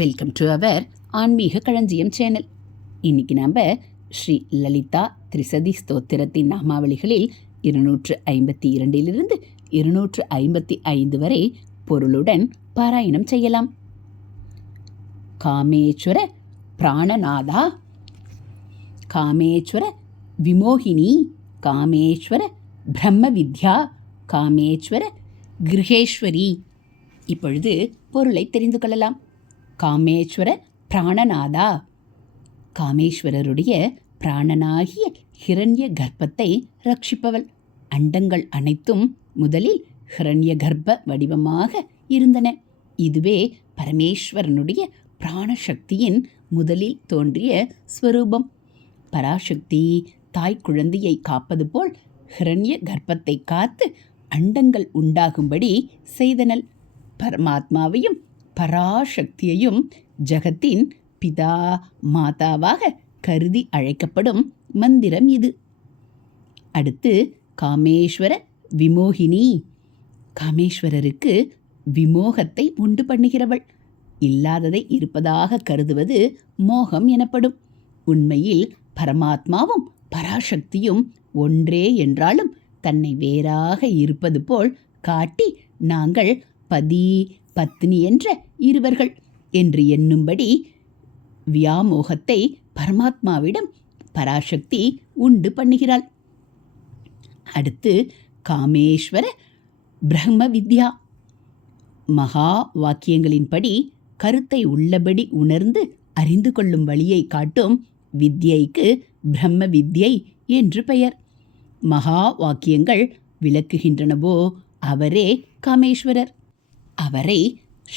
Welcome to our ஆன்மீக களஞ்சியம் channel இன்னைக்கு நாம் ஸ்ரீ லலிதா திரிசதி ஸ்தோத்திரத்தின் நாமாவளிகளில் இருநூற்று ஐம்பத்தி இரண்டிலிருந்து இருநூற்று ஐம்பத்தி ஐந்து வரை பொருளுடன் பாராயணம் செய்யலாம். காமேஸ்வர பிராணநாதா காமேஸ்வர விமோகினி காமேஸ்வர பிரம்ம வித்யா காமேஸ்வர கிருஹேஸ்வரி இப்பொழுது பொருளை தெரிந்து கொள்ளலாம். காமேஸ்வர பிராணநாதா. காமேஸ்வரருடைய பிராணனாகிய ஹிரண்ய கர்ப்பத்தை ரட்சிப்பவள். அண்டங்கள் அனைத்தும் முதலில் ஹிரண்ய கர்ப்ப வடிவமாக இருந்தன. இதுவே பரமேஸ்வரனுடைய பிராணசக்தியின் முதலில் தோன்றிய ஸ்வரூபம். பராசக்தி தாய் குழந்தையை காப்பது போல் ஹிரண்ய கர்ப்பத்தை காத்து அண்டங்கள் உண்டாகும்படி செய்தனள். பரமாத்மாவையும் பராசக்தியையும் ஜகத்தின் பிதா மாதாவாக கருதி அழைக்கப்படும் மந்திரம் இது. அடுத்து காமேஸ்வர விமோகினி. காமேஸ்வரருக்கு விமோகத்தை உண்டு பண்ணுகிறவள். இல்லாததை இருப்பதாக கருதுவது மோகம் எனப்படும். உண்மையில் பரமாத்மாவும் பராசக்தியும் ஒன்றே என்றாலும் தன்னை வேறாக இருப்பது போல் காட்டி நாங்கள் பதி பத்னி என்ற இருவர்கள் என்று எண்ணும்படி வியாமோகத்தை பரமாத்மாவிடம் பராசக்தி உண்டு பண்ணுகிறாள். அடுத்து காமேஸ்வர பிரம்ம வித்யா மகா வாக்கியங்களின்படி கருத்தை உள்ளபடி உணர்ந்து அறிந்து கொள்ளும் வழியை காட்டும் வித்யைக்கு பிரம்ம வித்யை என்று பெயர். மகா வாக்கியங்கள் விளக்குகின்றனவோ அவரே காமேஸ்வரர். அவரை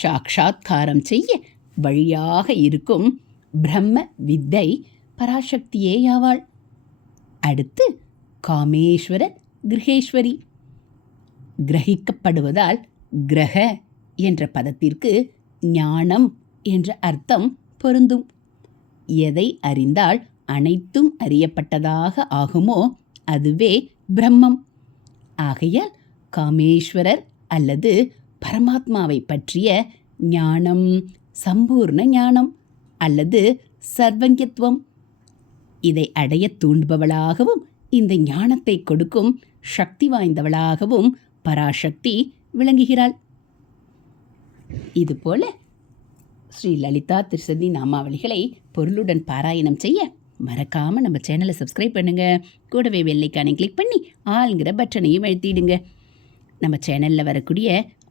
சாக்ஷாத்காரம் செய்ய வழியாக இருக்கும் பிரம்ம வித்தை பராசக்தியேயாவாள். அடுத்து காமேஸ்வர கிரகேஸ்வரி. கிரகிக்கப்படுவதால் கிரக என்ற பதத்திற்கு ஞானம் என்ற அர்த்தம் பொருந்தும். எதை அறிந்தால் அனைத்தும் அறியப்பட்டதாக ஆகுமோ அதுவே பிரம்மம். ஆகையால் காமேஸ்வரர் அல்லது பரமாத்மாவை பற்றிய ஞானம் சம்பூர்ண ஞானம் அல்லது சர்வங்கியத்துவம். இதை அடைய தூண்டுபவளாகவும் இந்த ஞானத்தை கொடுக்கும் சக்தி வாய்ந்தவளாகவும் பராசக்தி விளங்குகிறாள். இதுபோல ஸ்ரீ லலிதா திருசதி நாமாவளிகளை பொருளுடன் பாராயணம் செய்ய மறக்காமல் நம்ம சேனலை சப்ஸ்கிரைப் பண்ணுங்க. கூடவே வெள்ளைக்கானை கிளிக் பண்ணி ஆளுங்கிற பட்டனையும் எழுத்திடுங்க நம்ம சேனலில் வரக்கூடிய